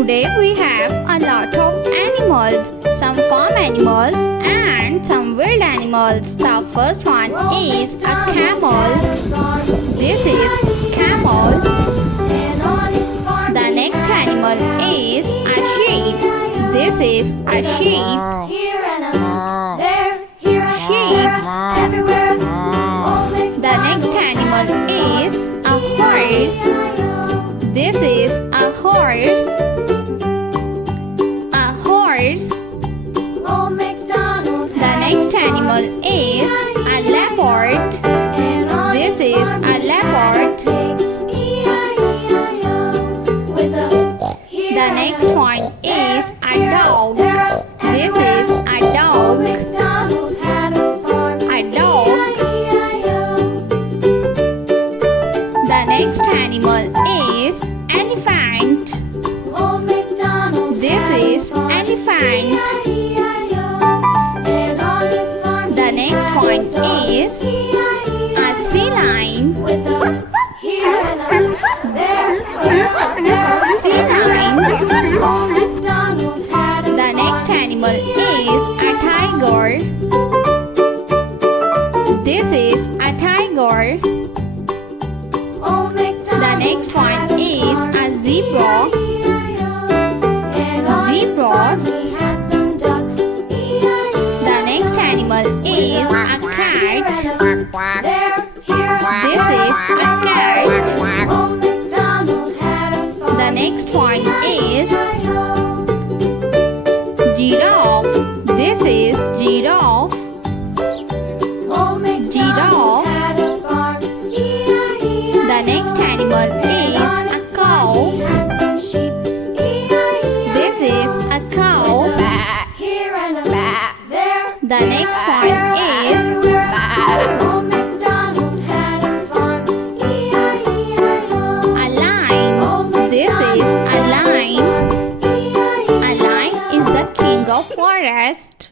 Today we have a lot of animals, some farm animals and some wild animals. The first one is a camel. This is camel. The next animal is a sheep. This is a sheep. Sheep. The next animal is a horse. This is a horse. A horse. The next animal is a leopard. This is a leopard. The next one is a dog. This is a dog. A dog. The next animal is elephant. This is elephant. The next one is a sea lion. Sea lions. The next animal is a tiger. This is a tiger. The next one is a zebra. Zebras. The next animal is a cat. This is a cat. The next one is giraffe. This is giraffe. Giraffe. The next animal is a cow. This is a cow. The next one is a lion. This is a lion. A lion is the king of forest.